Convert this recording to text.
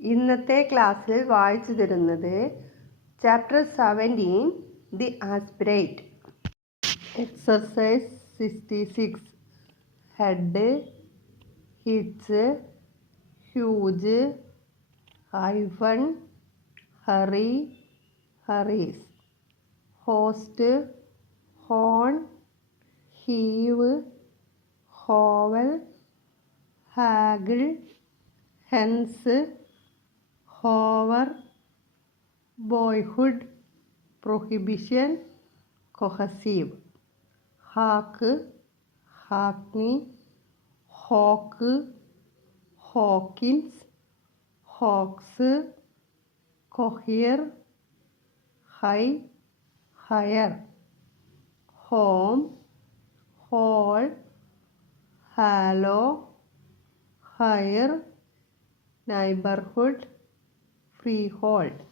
ഇന്നത്തെ ക്ലാസ്സിൽ വായിച്ചു തരുന്നത് chapter 17 the aspirate. Exercise 66. Head, hits, huge, hyphen, hurry, hurries. Host, horn, heave, hovel, haggle, hence, hover, boyhood, prohibition, cohesive. Hack, Hackney, hawk, Hawkins, hawks, cohere, high, higher. Home, hole, halo, hire, neighbourhood, ഫ്രീഹോൾഡ്.